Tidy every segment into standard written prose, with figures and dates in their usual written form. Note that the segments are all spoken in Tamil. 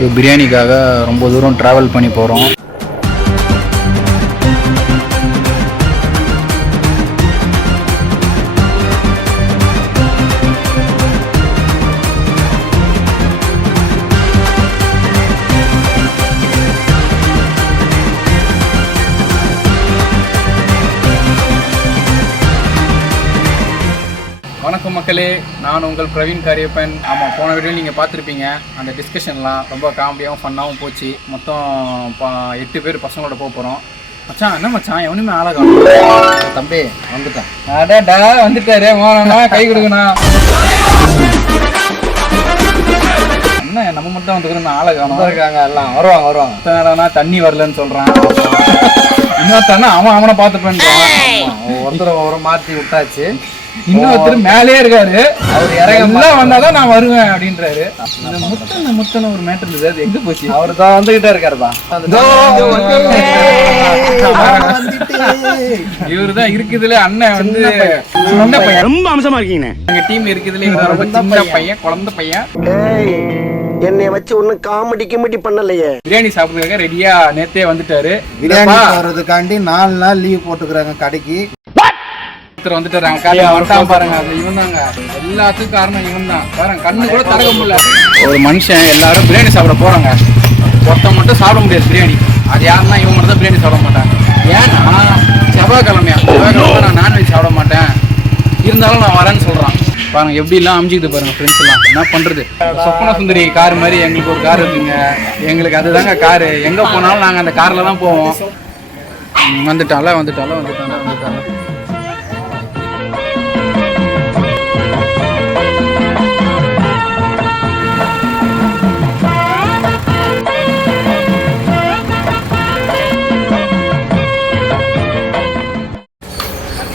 ஒரு பிரியாணிக்காக ரொம்ப தூரம் ட்ராவல் பண்ணி போகிறோம். வணக்கம் மக்களே, நான் உங்கள் பிரவீன் காரியப்பன். ஆமாம், போன வீடியோ நீங்கள் பார்த்துருப்பீங்க. அந்த டிஸ்கஷன்லாம் ரொம்ப காமெடியாகவும் ஃபன்னாகவும் போச்சு. மொத்தம் 8 பேர் பசங்களோட போக போகிறோம். மச்சான், என்ன மச்சான் எவனுமே ஆளாக தம்பி வந்துட்டேன். அடடா வந்துட்டாரு. மோனா கை கொடுக்கணா. என்ன நம்ம மட்டும் வந்துக்கிறோம், ஆளை காணும் இருக்காங்க. எல்லாம் வருவாங்க. தண்ணி வரலன்னு சொல்கிறான். இன்னொருத்தானே அவனை பார்த்துப்பேன். ஒருத்தர் மாற்றி விட்டாச்சு. இன்னொருத்தர் மேலே இருக்காரு. அவர் இறங்கலாம் வந்தாதான் நான் வருவேன் அப்படின்றாரு. முத்தன ஒரு மேட்டர் இருந்தது, அது எங்க போச்சு? அவரு தான் வந்துகிட்டே இருக்காருப்பா. இவருதான் இருக்குதுல அண்ணன் வந்து சின்ன பையன், ரொம்ப அம்சமா இருக்கீங்க. எங்க டீம் இருக்குதுல இவரு ரொம்ப சின்ன பையன், குழந்தை பையன். என்னை வச்சு ஒன்னும் காமெடி பண்ணலையே. பிரியாணி சாப்பிடுறதுக்காக ரெடியா நேத்தே வந்துட்டாரு. பிரியாணி சாப்பிடுறதுக்காண்டி 4 நாள் லீவ் போட்டுக்கிறாங்க கடைக்கு. வந்துட்டாங்க பாருங்க. அது இவன் தாங்க, எல்லாத்துக்கும் காரணம் இவன் தான். பாருங்க, கண்ணு கூட தரக்க முடியல. ஒரு மனுஷன் எல்லாரும் பிரியாணி சாப்பிட போறாங்க. ஒருத்தன் மட்டும் சாப்பிட முடியாது பிரியாணி. அது யாருன்னா இவங்க மட்டும் தான் பிரியாணி சாப்பிட மாட்டாங்க. ஏன்னா செவ்வாய்க்கிழமை நான் நான்வெஜ் சாப்பிட மாட்டேன், இருந்தாலும் நான் வரேன்னு சொல்றான். பாருங்க எப்படி எல்லாம் அமைஞ்சிக்கிட்டு பாருங்க. ஃப்ரெண்ட்ஸ் எல்லாம் என்ன பண்றது. சொப்பன சுந்தரி கார் மாதிரி எங்களுக்கு ஒரு கார் இருக்குங்க. எங்களுக்கு அதுதாங்க காரு. எங்க போனாலும் நாங்க அந்த கார்ல தான் போவோம். வந்துட்டால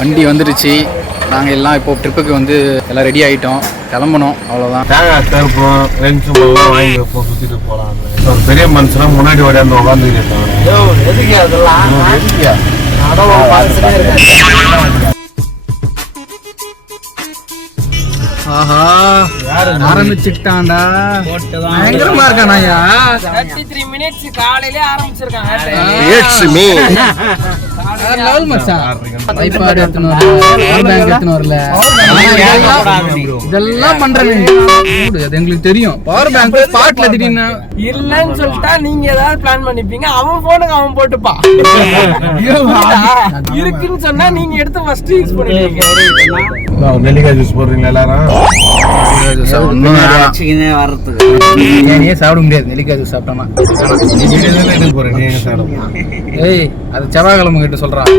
வண்டி வந்துடுச்சு. நாங்கள் எல்லாம் இப்போ ட்ரிப்புக்கு வந்து எல்லாம் ரெடி ஆகிட்டோம், கிளம்பணும். அவ்வளோதான். தேங்காய் கருப்போம் லென்ஸும் எல்லாம் வாங்கி வைப்போம், சுற்றிட்டு போகலாம். ஒரு பெரிய மனுஷனா முன்னாடி ஓடியாந்து உட்காந்துக்கிட்டேன். ஆஹா, ஆரம்பிச்சுட்டான்டா. பயங்கரமா இருக்கானாயா. 33 minutes காலையிலே ஆரம்பிச்சிருக்காங்க. இதெல்லாம் பண்றது எங்களுக்கு தெரியும். பவர் பேங்க் ஸ்பாட்ல திடீர்னு இல்லன்னு சொல்லிட்டா நீங்க ஏதாவது பிளான் பண்ணிப்பீங்க. அவன் போனுக்கு அவன் போட்டுப்பா. இருக்குன்னு சொன்னா நீங்க எடுத்து ஃபர்ஸ்ட் யூஸ் பண்ணுவீங்க. நெல்லிக்காய் ஜூஸ் போடுறீங்களா எல்லாரும்? சாப்பிட முடியாது நெல்லிக்காய் ஜூஸ் சாப்பிட்டோம்னா. ஏய், அது செவ்வாய்க்கிழமை கிட்ட சொல்றான்.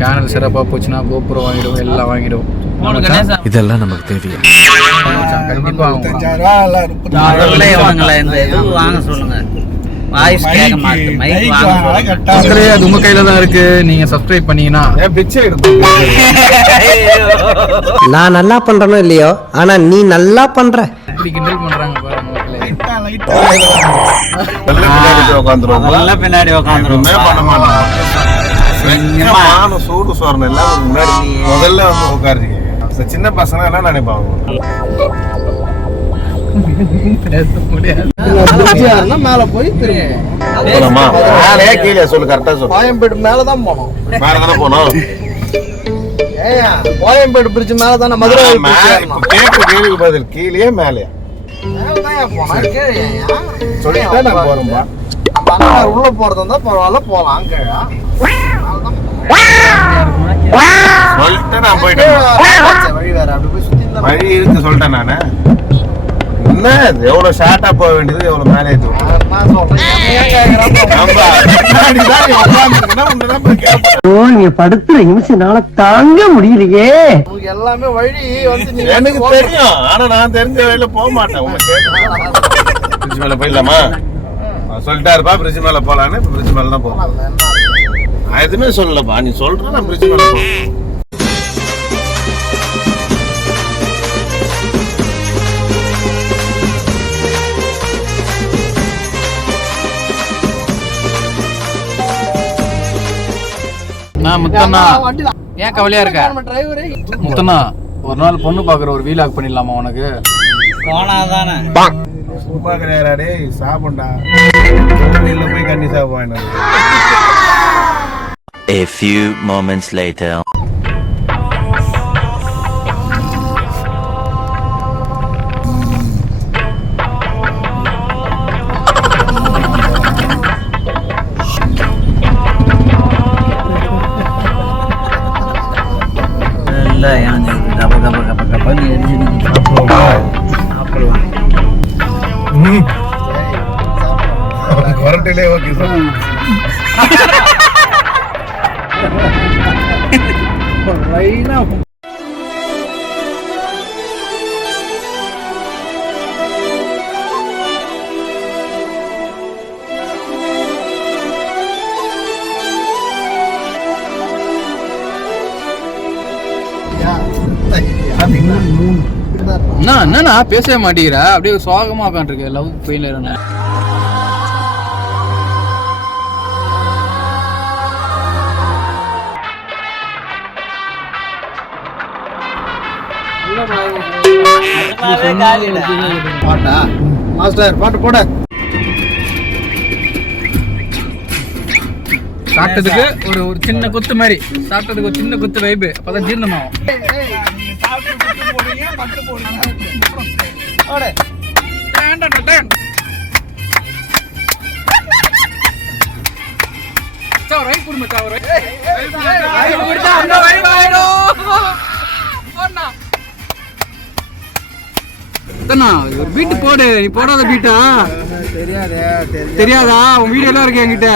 சேனல் சிறப்பாக போச்சுன்னா கோபுரம் வாங்கிடும், எல்லாம் வாங்கிடும். இதெல்லாம் நமக்கு தெரியும். கண்டிப்பா அது உங்க கையில தான் இருக்கு. நீங்க சப்ஸ்கிரைப் பண்ணீங்கன்னா நான் நல்லா பண்றனோ இல்லையோ, ஆனா நீ நல்லா பண்ற. இப்படி கிண்டல் பண்றாங்க பாருங்க. பின்னாடி உட்காந்துருவோம். சூடு சோறணும் எல்லாம் முன்னாடி முதல்ல வந்து உட்காருங்க. சின்ன பசங்க எல்லாம் நினைப்பாங்க மேல போய் கீழே சொல்லு. கரெக்டா சொல்லு. கோயம்பேடு மேலதான் போனோம். மேலதானே போனோம். கோயம்பேடு பிரிட்ஜ் மேலதானே மதுரை கேள்வி பதில் கீழே மேலே சொல்லிட்டா நான் போறோம்பா. உள்ள போறதா பரவாயில்ல, போலாம். சொல்லிட்டு நான் போயிட்டேன். வழி வேற, அப்படி போய் சுத்தி வழி இருக்கு சொல்லிட்டேன் நானு. என்ன எவ்வளவு ஷார்ட்டா போக வேண்டியது, எவ்வளவு மேலே படுத்துற நிமிஷம்னால தாங்க முடியலையே. எல்லாமே வழி வந்து எனக்கு தெரியும். ஆனா நான் தெரிஞ்ச வழியில போக மாட்டேன். பிரிட்ஜ் மேல போயிடலாமா? சொல்லிட்டாருப்பா பிரிட்ஜ் மேல போலான்னு. பிரிட்ஜ் மேல தான் போகலாம். எதுவுமே சொல்லலப்பா, நீ சொல்ற நான் பிரிட்ஜ் மேல போறேன். முத்தண்ணா ஏன் கவலையா இருக்க முத்தண்ணா ஒரு நாள் பொண்ணு பாக்குற ஒரு வீலாக் பண்ணிடலாமா உனக்கு சும்மா கிடையாடா டேய் சாப்பிடா இல்ல போய் கண்ணி சாப்பிடுவாங்க A few moments later. கொரட்டிலே ஓகே சார் என்னண்ணா பேசவே மாட்டேங்கிற அப்படியே சோகமா உட்காந்துருக்கு லவ் ஃபெயிலியர் பாட்டா மாஸ்டர் பாட்டு போட சாப்பிட்டதுக்கு ஒரு சின்ன குத்து மாதிரி சாப்பிட்டதுக்கு ஒரு சின்ன குத்து வைப்பு அப்பதான் ஜீரணமாகும் ஒரு பீட்டு போடு நீ போடாத பீட்டா தெரியாதா உன் வீடியோ எல்லாம் இருக்கு என்கிட்ட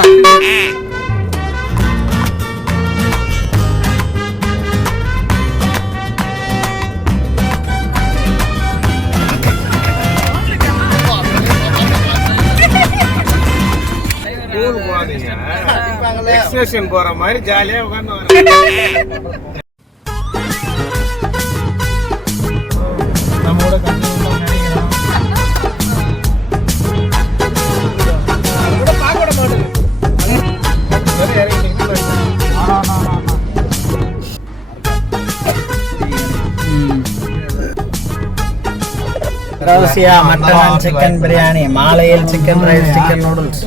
எக்ஸ்பிரஷன் போற மாதிரி ஜாலியா உட்கார்ந்து மட்டன் சிக்கன் பிரியாணி மாலையில் chicken rice chicken noodles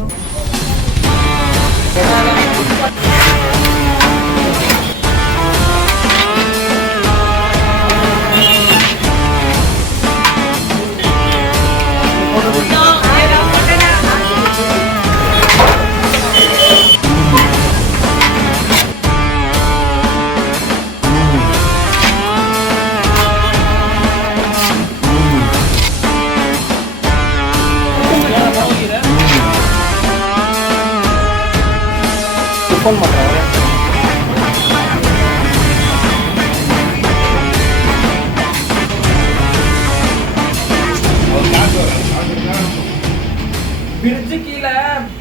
bridge கீழே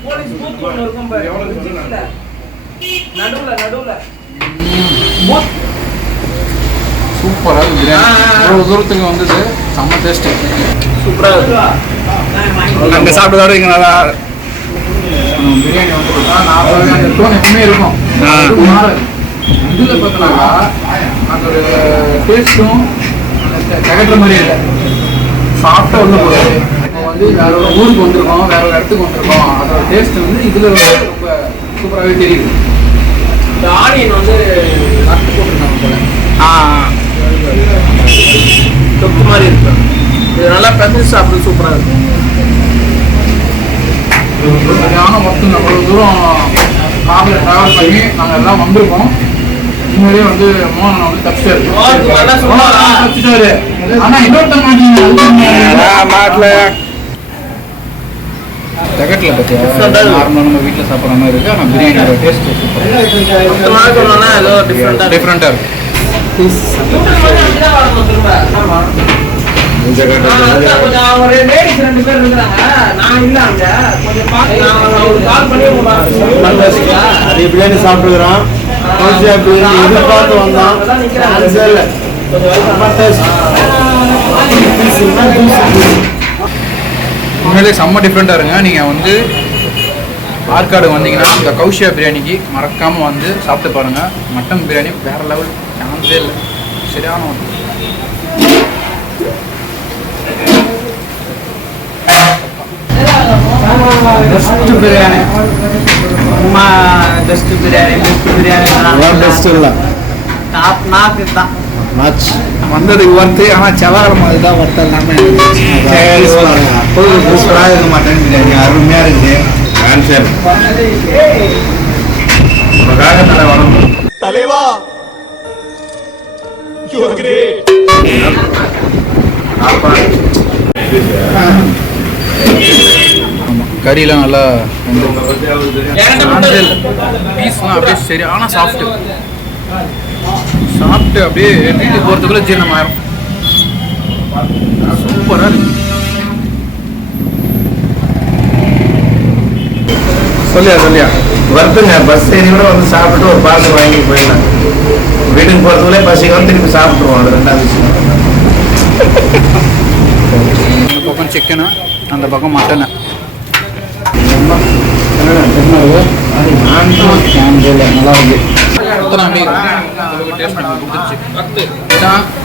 போலீஸ் பூத் ஒன்று இருக்கும் பாரு நடுவுல சூப்பரா இருக்கு இவ்வளவு தூரத்துக்கு வந்தது செம்ம டேஸ்ட் சூப்பரா இருக்கு அங்கே சாப்பிட்டு இங்கே நல்லா பிரியாணி வந்து அந்த டோன் எப்பவுமே இருக்கும் இதில் பார்த்தோம்னாக்கா அதோட டேஸ்ட்டும் தகட்டுற மாதிரியே இல்லை சாப்பிட்டா உள்ள போகுது இப்போ வந்து வேற ஒரு ஊருக்கு வந்திருக்கோம் வேற ஒரு இடத்துக்கு வந்திருக்கோம் அதோட டேஸ்ட் வந்து இதில் வந்து ரொம்ப சூப்பராகவே தெரியுது இந்த ஆனியன் வந்து நட்டு போட்டுருக்காங்க போல தொப்பு மாதிரி இருக்கு இது நல்லா பெசஞ்சு சாப்பிட்டு சூப்பராக இருக்கும் சரியான மொத்தம் அவ்வளோ தூரம் காரில் ட்ராவல் பண்ணி நாங்கள் எல்லாம் வந்திருக்கோம் முன்னாடியே வந்து மோகன் வந்து தப்பிச்சிட்டாரு ஆனால் இன்னொருத்த மாட்டல தகட்டில் பற்றியா நார்மலாக நம்ம வீட்டில் சாப்பிட்ற மாதிரி இருக்குது ஆனால் பிரியாணியோட டேஸ்ட் சூப்பர் டிஃப்ரெண்ட்டாக இருக்குது பிரியாணி சாப்பிட்டுக்கிறோம் எதிர்பார்த்து வந்தோம் உண்மையிலே செம்ம டிஃப்ரெண்ட்டாக இருங்க நீங்கள் வந்து ஆற்காடு வந்தீங்கன்னா இந்த கௌஷியா பிரியாணிக்கு மறக்காமல் வந்து சாப்பிட்டு பாருங்கள். மட்டன் பிரியாணி வேறு லெவல், சான்ஸே இல்லை, சரியான ஒன்று. பெஸ்ட் பிரியாணி, அம்மா பெஸ்ட் பிரியாணி பெஸ்ட் இல்லை டாப் நாக்கு தான் மேட்ச் வந்ததுக்கு வந்து. ஆனால் செவ்வாய்க்கிழமை அதுதான் ஒருத்தர் இல்லாமல் சூப்பராக இருக்க மட்டன் பிரியாணி அருமையாக இருக்குது. கறியெல்லாம் நல்லா பீஸ்லாம் அப்படியே சரியான சாப்பிட்டு அப்படியே வீட்டுக்கு போகிறதுக்குள்ள ஜீரணம் ஆயிரும். சூப்பராக இருக்கு. சொல்லியா வருதுங்க. பஸ் ஏறி கூட வந்து சாப்பிட்டு ஒரு பார்சல் வாங்கி போயிடலாம். வீட்டுக்கு போகிறதுக்குள்ளே பசிக்கும், திருப்பி சாப்பிட்ருவோம். அது ரெண்டாவது விஷயம். இந்த பக்கம் சிக்கனு, அந்த பக்கம் மட்டனு.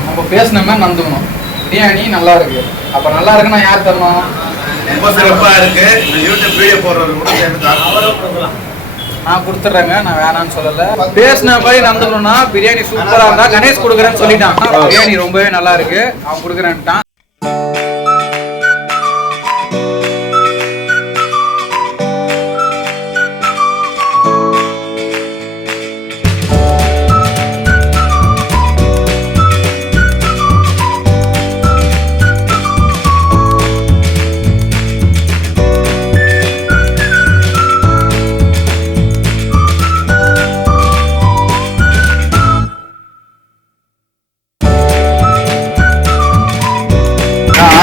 நம்ம பேசின மாதிரி நடந்துக்கணும். பிரியாணி நல்லா இருக்கு, அப்ப நல்லா இருக்குன்னா யார் தரணும்? ரொம்ப சிறப்பாக இருக்கு. யூடியூப் வீடியோ போடுறது கூட நான் கொடுத்துட்றேங்க, நான் வேணான்னு சொல்லல. பேசின மாதிரி நடந்துக்கணும்னா பிரியாணி சூப்பரா இருந்தா கணேஷ் கொடுக்குறேன்னு சொல்லிட்டான். பிரியாணி ரொம்பவே நல்லா இருக்கு, அவன் கொடுக்குறேன்ட்டான்.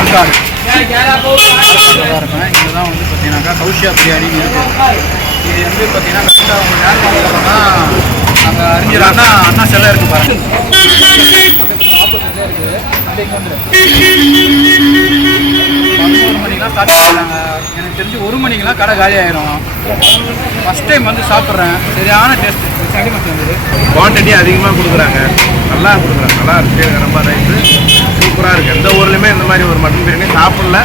ஆற்காடு இதுதான் வந்து பார்த்தீங்கன்னாக்கா கௌஷியா பிரியாணின்னு இருக்கு. இது வந்து பார்த்தீங்கன்னா கரெக்டாக உங்கள் நேரம் பார்த்தோம்னா அங்கே அறிஞரானா அண்ணா சிலை இருக்கு பாருங்க. ஆப்போசிட்ல இருக்குது. இங்கே வந்து 11 மணிக்கெலாம் ஸ்டார்ட் பண்ணுறாங்க. எனக்கு தெரிஞ்சு 1 மணிக்கெலாம் கடை காலி ஆயிரும். ஃபஸ்ட் டைம் வந்து சாப்பிட்றேன், சரியான டேஸ்ட். அடிமட்டு வந்தது. குவான்டிட்டி அதிகமாக கொடுக்குறாங்க, நல்லா கொடுக்குறாங்க, நல்லா இருக்கு. ரொம்ப ரைட்டு சூப்பராக இருக்குது. எந்த ஊர்லேயுமே இந்த மாதிரி ஒரு மட்டன் பிரியாணி சாப்பிடல.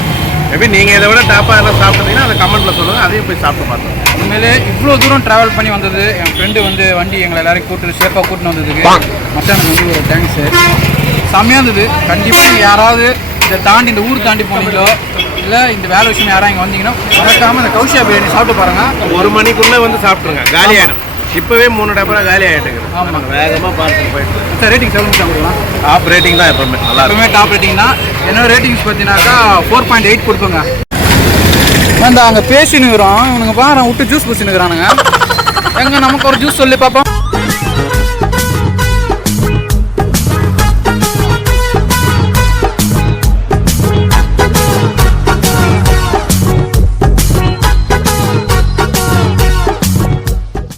மேபி நீங்கள் இதை விட டாப்பாக எல்லாம் சாப்பிட்டீங்கன்னா அதை கமெண்ட்டில் சொல்லுங்கள், அதையும் போய் சாப்பிட்டு பார்த்தோம். உண்மையிலே இவ்வளோ தூரம் ட்ராவல் பண்ணி வந்தது என் ஃப்ரெண்டு வந்து வண்டி எங்களை எல்லாரையும் கூப்பிட்டு சேஃபாக கூட்டின்னு வந்ததுக்கு மச்சானுக்கு வந்து ஒரு தேங்க்ஸு. செம்மையாக இருந்தது. கண்டிப்பாக யாராவது இதை தாண்டி இந்த ஊர் தாண்டி போனீங்களோ இல்லை இந்த வேலை விஷயம் யாராவது இங்கே வந்தீங்கன்னா மறக்காமல் இந்த கௌஷியா பிரியாணி சாப்பிட்டு பாருங்கள். 1 மணிக்குள்ளே வந்து சாப்பிட்ருங்க, காலி ஆகிடும். இப்போவே 3 டப்பரா காலி ஆகிட்டுங்க. ஆமாம், வேகமாக பார்த்துட்டு போயிட்டு சார் ரேட்டிங் 7 கொடுக்கலாம். டாப் ரேட்டிங் தான் எப்பவுமே நல்லா இருக்கும். எப்பவுமே டாப் ரேட்டிங் தான். என்னோட ரேட்டிங்ஸ் பார்த்தீங்கன்னாக்கா 4.8 கொடுப்போங்க. அந்த அங்கே பேசினுக்கிறோம், இவனுங்க பாரு விட்டு ஜூஸ் குடிச்சுனுக்குறானுங்க. எங்க நமக்கு ஒரு ஜூஸ் சொல்லி பார்ப்போம்.